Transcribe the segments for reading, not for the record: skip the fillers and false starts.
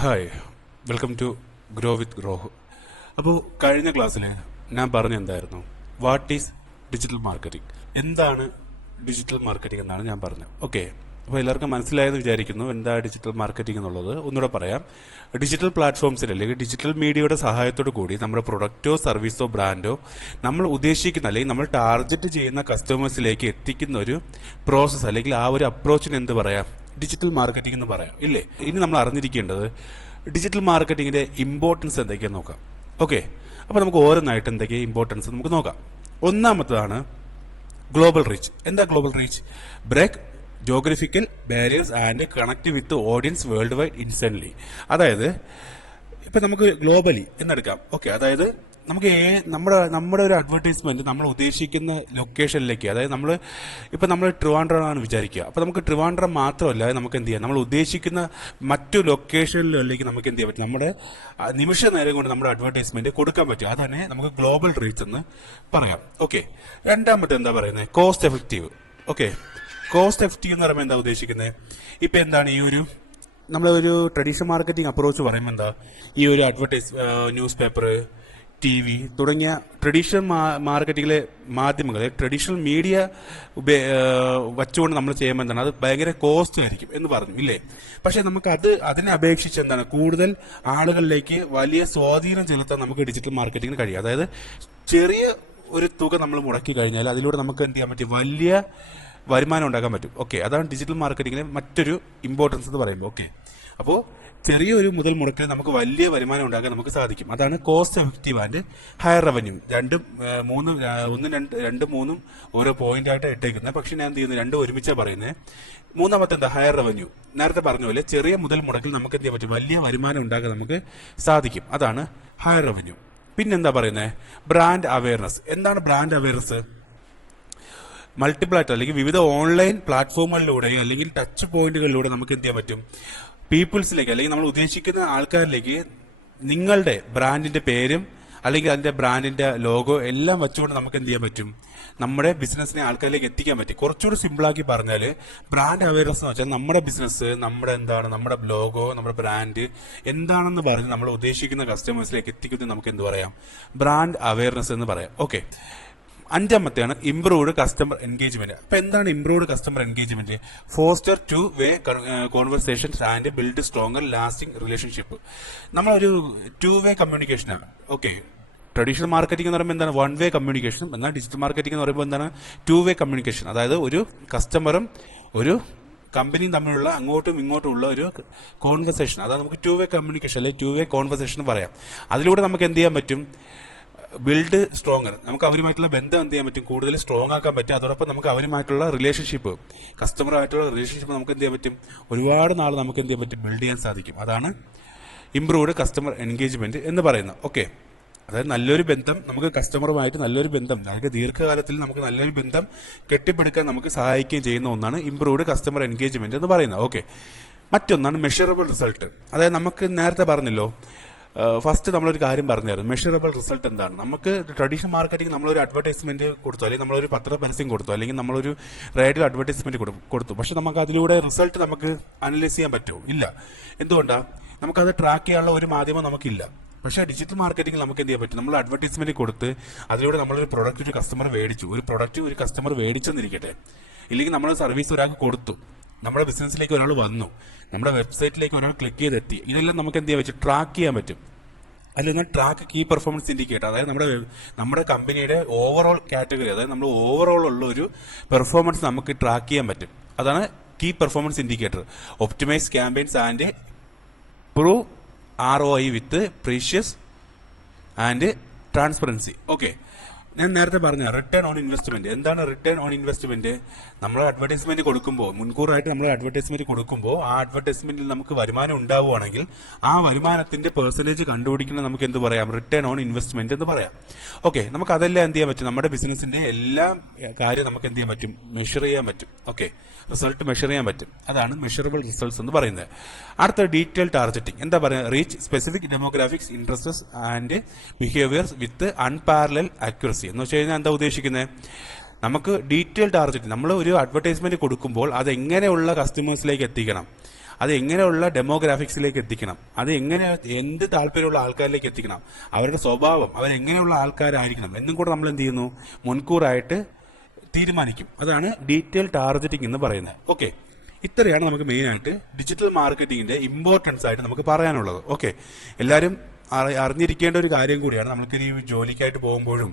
Hi, welcome to grow with Groh. അപ്പോൾ കഴിഞ്ഞ ക്ലാസ്സിൽ ഞാൻ പറഞ്ഞ എന്തായിരുന്നു, വാട്ട് ഈസ് ഡിജിറ്റൽ മാർക്കറ്റിംഗ്, എന്താണ് ഡിജിറ്റൽ മാർക്കറ്റിംഗ് എന്നാണ് ഞാൻ പറഞ്ഞത്. ഓക്കെ, അപ്പോൾ എല്ലാവർക്കും മനസ്സിലായെന്ന് വിചാരിക്കുന്നു എന്താ ഡിജിറ്റൽ മാർക്കറ്റിംഗ് എന്നുള്ളത്. ഒന്നുകൂടെ പറയാം. ഡിജിറ്റൽ പ്ലാറ്റ്ഫോംസിൽ അല്ലെങ്കിൽ ഡിജിറ്റൽ മീഡിയയുടെ സഹായത്തോടു കൂടി നമ്മുടെ പ്രൊഡക്റ്റോ സർവീസോ ബ്രാൻഡോ നമ്മൾ ഉദ്ദേശിക്കുന്ന അല്ലെങ്കിൽ നമ്മൾ ടാർഗറ്റ് ചെയ്യുന്ന കസ്റ്റമേഴ്സിലേക്ക് എത്തിക്കുന്ന ഒരു പ്രോസസ്സ് അല്ലെങ്കിൽ ആ ഒരു അപ്രോച്ചിന് എന്ത് പറയാം, ഡിജിറ്റൽ മാർക്കറ്റിംഗ് എന്ന് പറയാം, ഇല്ലേ? ഇനി നമ്മൾ അറിഞ്ഞിരിക്കേണ്ടത് ഡിജിറ്റൽ മാർക്കറ്റിംഗിന്റെ ഇമ്പോർട്ടൻസ് എന്തൊക്കെയാന്ന് നോക്കാം. ഓക്കെ, അപ്പോൾ നമുക്ക് ഓരോന്നായിട്ട് എന്തൊക്കെയാണ് ഇമ്പോർട്ടൻസ് നമുക്ക് നോക്കാം. ഒന്നാമത്തതാണ് ഗ്ലോബൽ റീച്ച്. എന്താ global reach? Break geographical barriers and connect with audience worldwide instantly. അതായത് ഇപ്പം നമുക്ക് ഗ്ലോബലി എന്നെടുക്കാം. ഓക്കെ, അതായത് നമുക്ക് നമ്മുടെ ഒരു അഡ്വർടൈസ്മെന്റ് നമ്മൾ ഉദ്ദേശിക്കുന്ന ലൊക്കേഷനിലേക്ക്, അതായത് നമ്മൾ ട്രിവാൻഡ്രമാണ് വിചാരിക്കുക. അപ്പോൾ നമുക്ക് ട്രിവാൻഡ്രം മാത്രമല്ല, നമുക്ക് എന്ത് ചെയ്യാം, നമ്മൾ ഉദ്ദേശിക്കുന്ന മറ്റു ലൊക്കേഷനിലേക്ക് നമുക്ക് എന്ത് ചെയ്യാൻ പറ്റും, നമ്മുടെ നിമിഷ നേരം കൊണ്ട് നമ്മുടെ അഡ്വർടൈസ്മെന്റ് കൊടുക്കാൻ പറ്റും. അതന്നെ നമുക്ക് ഗ്ലോബൽ റീച്ച് എന്ന് പറയാം. ഓക്കെ, രണ്ടാമത്തെ എന്താ പറയുന്നത്, cost effective. Okay, cost effective എന്ന് പറയുമ്പോൾ എന്താ ഉദ്ദേശിക്കുന്നത്? ഇപ്പം എന്താണ് ഈ ഒരു നമ്മളൊരു ട്രഡീഷണൽ മാർക്കറ്റിംഗ് അപ്രോച്ച് പറയുമ്പോൾ എന്താ, ഈ ഒരു ന്യൂസ് പേപ്പർ, TV തുടങ്ങിയ ട്രഡീഷണൽ മാർക്കറ്റിംഗിലെ മാധ്യമങ്ങൾ, ട്രഡീഷണൽ മീഡിയ വച്ചുകൊണ്ട് നമ്മൾ ചെയ്യുമ്പോൾ എന്താണ്, അത് ഭയങ്കര കോസ്റ്റ് ആയിരിക്കും എന്ന് പറഞ്ഞു, ഇല്ലേ? പക്ഷെ നമുക്ക് അതിനെ അപേക്ഷിച്ച് എന്താണ്, കൂടുതൽ ആളുകളിലേക്ക് വലിയ സ്വാധീനം ചെലുത്താൻ നമുക്ക് ഡിജിറ്റൽ മാർക്കറ്റിംഗിന് കഴിയും. അതായത് ചെറിയ ഒരു തുക നമ്മൾ മുടക്കി കഴിഞ്ഞാൽ അതിലൂടെ നമുക്ക് എന്ത് ചെയ്യാൻ പറ്റും, വലിയ വരുമാനം ഉണ്ടാക്കാൻ പറ്റും. ഓക്കെ, അതാണ് ഡിജിറ്റൽ മാർക്കറ്റിംഗിലെ മറ്റൊരു ഇമ്പോർട്ടൻസ് എന്ന് പറയുമ്പോൾ. ഓക്കെ, അപ്പോൾ ചെറിയൊരു മുതൽ മുടക്കിൽ നമുക്ക് വലിയ വരുമാനം ഉണ്ടാക്കാൻ നമുക്ക് സാധിക്കും. അതാണ് cost effective and higher revenue. രണ്ടും മൂന്നും ഓരോ പോയിന്റ് ആയിട്ട് ഇട്ടേക്കുന്നത്. പക്ഷെ ഞാൻ എന്ത് ചെയ്യുന്നത്, രണ്ടും ഒരുമിച്ചാണ് പറയുന്നത്. മൂന്നാമത്തെ എന്താ, ഹയർ റവന്യൂ. നേരത്തെ പറഞ്ഞ പോലെ ചെറിയ മുതൽ മുടക്കിൽ നമുക്ക് എന്ത് ചെയ്യാൻ പറ്റും, വലിയ വരുമാനം ഉണ്ടാക്കാൻ നമുക്ക് സാധിക്കും. അതാണ് ഹയർ റവന്യൂ. പിന്നെന്താ പറയുന്നത്, ബ്രാൻഡ് അവയർനെസ്. എന്താണ് ബ്രാൻഡ് അവയർനെസ്? മൾട്ടിപ്ലാറ്റ് അല്ലെങ്കിൽ വിവിധ ഓൺലൈൻ പ്ലാറ്റ്ഫോമുകളിലൂടെയോ അല്ലെങ്കിൽ ടച്ച് പോയിന്റുകളിലൂടെ നമുക്ക് എന്ത് ചെയ്യാൻ പറ്റും, പീപ്പിൾസിലേക്ക് അല്ലെങ്കിൽ നമ്മൾ ഉദ്ദേശിക്കുന്ന ആൾക്കാരിലേക്ക് നിങ്ങളുടെ ബ്രാൻഡിന്റെ പേരും അല്ലെങ്കിൽ അതിന്റെ ബ്രാൻഡിന്റെ ലോഗോ എല്ലാം വെച്ചുകൊണ്ട് നമുക്ക് എന്ത് ചെയ്യാൻ പറ്റും, നമ്മുടെ ബിസിനസിനെ ആൾക്കാരിലേക്ക് എത്തിക്കാൻ പറ്റും. കുറച്ചുകൂടി സിമ്പിളാക്കി പറഞ്ഞാൽ ബ്രാൻഡ് അവയർനെസ് എന്ന് വെച്ചാൽ നമ്മുടെ ബിസിനസ്, നമ്മുടെ ലോഗോ, നമ്മുടെ ബ്രാൻഡ് എന്താണെന്ന് പറഞ്ഞ് നമ്മൾ ഉദ്ദേശിക്കുന്ന കസ്റ്റമേഴ്സിലേക്ക് എത്തിക്കുന്നത് നമുക്ക് എന്ത് പറയാം, ബ്രാൻഡ് അവയർനെസ് എന്ന് പറയാം. ഓക്കെ, അഞ്ചാമത്തെയാണ് ഇംപ്രൂവ്ഡ് കസ്റ്റമർ എൻഗേജ്മെന്റ്. അപ്പൊ എന്താണ് improved customer engagement? Foster two way conversations and build stronger lasting relationship. നമ്മളൊരു ടു വേ കമ്മ്യൂണിക്കേഷനാണ്. ഓക്കെ, ട്രഡീഷണൽ മാർക്കറ്റിംഗ് എന്ന് പറയുമ്പോൾ എന്താണ്, വൺ വേ കമ്മ്യൂണിക്കേഷൻ. എന്നാൽ ഡിജിറ്റൽ മാർക്കറ്റിംഗ് എന്ന് പറയുമ്പോൾ എന്താണ്, ടു വേ കമ്മ്യൂണിക്കേഷൻ. അതായത് ഒരു കസ്റ്റമറും ഒരു കമ്പനിയും തമ്മിലുള്ള അങ്ങോട്ടും ഇങ്ങോട്ടും ഉള്ള ഒരു കോൺവെർസേഷൻ, അതാണ് നമുക്ക് ടു വേ കമ്മ്യൂണിക്കേഷൻ അല്ലെങ്കിൽ ടു വേ കോൺവെർസേഷൻ എന്ന് പറയാം. അതിലൂടെ നമുക്ക് എന്ത് ചെയ്യാൻ പറ്റും, ബിൽഡ് സ്ട്രോങ്ങർ, നമുക്ക് അവരുമായിട്ടുള്ള ബന്ധം എന്ത് ചെയ്യാൻ പറ്റും, കൂടുതൽ സ്ട്രോങ് ആക്കാൻ പറ്റും. അതോടൊപ്പം നമുക്ക് അവരുമായിട്ടുള്ള റിലേഷൻഷിപ്പ്, കസ്റ്റമറുമായിട്ടുള്ള റിലേഷൻഷിപ്പ് നമുക്ക് എന്ത് ചെയ്യാൻ പറ്റും, ഒരുപാട് നാൾ നമുക്ക് എന്ത് ചെയ്യാൻ പറ്റും, ബിൽഡ് ചെയ്യാൻ സാധിക്കും. അതാണ് ഇംപ്രൂവ്ഡ് കസ്റ്റമർ എൻഗേജ്മെന്റ് എന്ന് പറയുന്നത്. ഓക്കെ, അതായത് നല്ലൊരു ബന്ധം, നമുക്ക് കസ്റ്റമറുമായിട്ട് നല്ലൊരു ബന്ധം, നമുക്ക് ദീർഘകാലത്തിൽ നമുക്ക് നല്ലൊരു ബന്ധം കെട്ടിപ്പടുക്കാൻ നമുക്ക് സഹായിക്കുകയും ചെയ്യുന്ന ഒന്നാണ് ഇംപ്രൂവ്ഡ് കസ്റ്റമർ എൻഗേജ്മെന്റ് എന്ന് പറയുന്നത്. ഓക്കെ, മറ്റൊന്നാണ് മെഷറബിൾ റിസൾട്ട്. അതായത് നമുക്ക് നേരത്തെ പറഞ്ഞല്ലോ, ഫസ്റ്റ് നമ്മളൊരു കാര്യം പറഞ്ഞായിരുന്നു, മെഷറബിൾ റിസൾട്ട് എന്താണ്. നമുക്ക് ട്രഡീഷണൽ മാർക്കറ്റിംഗ് നമ്മളൊരു അഡ്വർടൈസ്മെന്റ് കൊടുത്തു, അല്ലെങ്കിൽ നമ്മളൊരു പത്ര പരസ്യം കൊടുത്തു, അല്ലെങ്കിൽ നമ്മളൊരു റേഡിയോ അഡ്വർടൈസ്മെന്റ് കൊടുത്തു. പക്ഷെ നമുക്ക് അതിലൂടെ റിസൾട്ട് നമുക്ക് അനലൈസ് ചെയ്യാൻ പറ്റുമോ? ഇല്ല. എന്തുകൊണ്ടാണ്? നമുക്കത് ട്രാക്ക് ചെയ്യാനുള്ള ഒരു മാധ്യമം നമുക്കില്ല. പക്ഷേ ഡിജിറ്റൽ മാർക്കറ്റിംഗ് നമുക്ക് എന്ത് ചെയ്യാൻ പറ്റും, നമ്മൾ അഡ്വർടൈസ്മെന്റ് കൊടുത്ത് അതിലൂടെ നമ്മളൊരു പ്രൊഡക്റ്റ് ഒരു കസ്റ്റമർ മേടിച്ചു, ഒരു കസ്റ്റമർ മേടിച്ചെന്നിരിക്കട്ടെ, ഇല്ലെങ്കിൽ നമ്മൾ സർവീസ് ഒരാൾക്ക് കൊടുത്തു, നമ്മുടെ ബിസിനസ്സിലേക്ക് ഒരാൾ വന്നു, നമ്മുടെ വെബ്സൈറ്റിലേക്ക് ഒരാൾ ക്ലിക്ക് ചെയ്തെത്തി, ഇതെല്ലാം നമുക്ക് എന്ത് ചെയ്യാൻ പറ്റും, ട്രാക്ക് ചെയ്യാൻ പറ്റും. അല്ലെങ്കിൽ ട്രാക്ക് കീ പെർഫോമൻസ് ഇൻഡിക്കേറ്റർ, അതായത് നമ്മുടെ കമ്പനിയുടെ ഓവറോൾ കാറ്റഗറി, അതായത് നമ്മൾ ഓവറോൾ ഉള്ള ഒരു പെർഫോമൻസ് നമുക്ക് ട്രാക്ക് ചെയ്യാൻ പറ്റും. അതാണ് key performance indicator. Optimise campaigns and prove ROI with precious and transparency. Okay, ഞാൻ നേരത്തെ പറഞ്ഞ റിട്ടേൺ ഓൺ ഇൻവെസ്റ്റ്മെന്റ്. എന്താണ് റിട്ടേൺ ഓൺ ഇൻവെസ്റ്റ്മെന്റ്? നമ്മൾ അഡ്വർടൈസ്മെന്റ് കൊടുക്കുമ്പോൾ, മുൻകൂറായിട്ട് നമ്മൾ അഡ്വർടൈസ്മെന്റ് കൊടുക്കുമ്പോൾ ആ അഡ്വർടൈസ്മെന്റിൽ നമുക്ക് വരുമാനം ഉണ്ടാവുകയാണെങ്കിൽ ആ വരുമാനത്തിന്റെ പെർസെന്റേജ് കണ്ടുപിടിക്കുന്നത് നമുക്ക് എന്ത് പറയാം, റിട്ടേൺ ഓൺ ഇൻവെസ്റ്റ്മെന്റ് എന്ന് പറയാം. ഓക്കെ, നമുക്ക് അതെല്ലാം എന്ത് ചെയ്യാൻ പറ്റും, നമ്മുടെ ബിസിനസിന്റെ എല്ലാ കാര്യം നമുക്ക് എന്ത് ചെയ്യാൻ പറ്റും, മെഷർ ചെയ്യാൻ പറ്റും. ഓക്കെ, റിസൾട്ട് മെഷർ ചെയ്യാൻ പറ്റും. അതാണ് മെഷറബിൾ റിസൾട്ട്സ് എന്ന് പറയുന്നത്. അടുത്ത ഡീറ്റെയിൽ ടാർഗറ്റിംഗ്. എന്താ പറയുക, reach specific demographics, ഇൻട്രസ്റ്റസ് and behaviours with unparallel accuracy. എന്ന് വെച്ച് കഴിഞ്ഞാൽ എന്താ ഉദ്ദേശിക്കുന്നത്, നമുക്ക് ഡീറ്റെയിൽ ടാർഗറ്റിംഗ്, നമ്മൾ ഒരു അഡ്വർടൈസ്മെന്റ് കൊടുക്കുമ്പോൾ അത് എങ്ങനെയുള്ള കസ്റ്റമേഴ്സിലേക്ക് എത്തിക്കണം, അത് എങ്ങനെയുള്ള ഡെമോഗ്രാഫിക്സിലേക്ക് എത്തിക്കണം, അത് എങ്ങനെ എന്ത് താല്പര്യമുള്ള ആൾക്കാരിലേക്ക് എത്തിക്കണം, അവരുടെ സ്വഭാവം അവരെങ്ങനെയുള്ള ആൾക്കാരായിരിക്കണം എന്നും കൂടെ നമ്മൾ എന്ത് ചെയ്യുന്നു, മുൻകൂറായിട്ട് തീരുമാനിക്കും. അതാണ് ഡീറ്റെയിൽ ടാർഗറ്റിംഗ് എന്ന് പറയുന്നത്. ഓക്കെ, ഇത്രയാണ് നമുക്ക് മെയിനായിട്ട് ഡിജിറ്റൽ മാർക്കറ്റിംഗിന്റെ ഇമ്പോർട്ടൻസ് ആയിട്ട് നമുക്ക് പറയാനുള്ളത്. ഓക്കെ, എല്ലാവരും അറിഞ്ഞിരിക്കേണ്ട ഒരു കാര്യം കൂടിയാണ്. നമുക്ക് ഈ ജോലിക്കായിട്ട് പോകുമ്പോഴും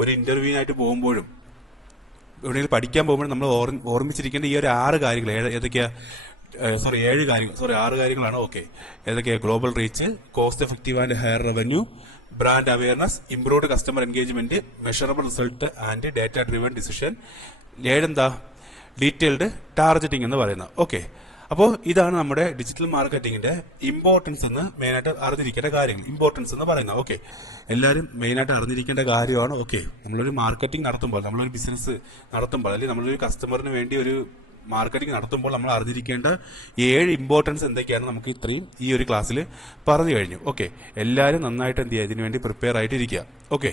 ഒരു ഇന്റർവ്യൂവിനായിട്ട് പോകുമ്പോഴും എവിടെയെങ്കിലും പഠിക്കാൻ പോകുമ്പോഴും നമ്മൾ ഓർമ്മിച്ചിരിക്കേണ്ട ഈ ഒരു 6 കാര്യങ്ങൾ ഏതൊക്കെയാ, 6 കാര്യങ്ങളാണ്. ഓക്കെ, ഏതൊക്കെയാ? Global reach, cost effective and higher revenue, brand awareness, improved customer engagement, measurable result and data driven decision, 7 detailed targeting എന്ന് പറയുന്നത്. ഓക്കെ, അപ്പോൾ ഇതാണ് നമ്മുടെ ഡിജിറ്റൽ മാർക്കറ്റിംഗിന്റെ ഇമ്പോർട്ടൻസ് എന്ന് മെയിനായിട്ട് അറിഞ്ഞിരിക്കേണ്ട കാര്യങ്ങൾ. ഇമ്പോർട്ടൻസ് എന്ന് പറയുന്നത് ഓക്കെ, എല്ലാവരും മെയിനായിട്ട് അറിഞ്ഞിരിക്കേണ്ട കാര്യമാണ്. ഓക്കെ, നമ്മളൊരു മാർക്കറ്റിംഗ് നടത്തുമ്പോൾ, നമ്മളൊരു ബിസിനസ് നടത്തുമ്പോൾ, അല്ലെങ്കിൽ നമ്മളൊരു കസ്റ്റമറിന് വേണ്ടി ഒരു മാർക്കറ്റിംഗ് നടത്തുമ്പോൾ നമ്മൾ അറിഞ്ഞിരിക്കേണ്ട 7 ഇമ്പോർട്ടൻസ് എന്തൊക്കെയാണ് നമുക്ക് ഇത്രയും ഈ ഒരു ക്ലാസ്സിൽ പറഞ്ഞു കഴിഞ്ഞു. ഓക്കെ, എല്ലാവരും നന്നായിട്ട് എന്ത് ചെയ്യുക, ഇതിനു വേണ്ടി പ്രിപ്പയർ ആയിട്ടിരിക്കുക. ഓക്കെ.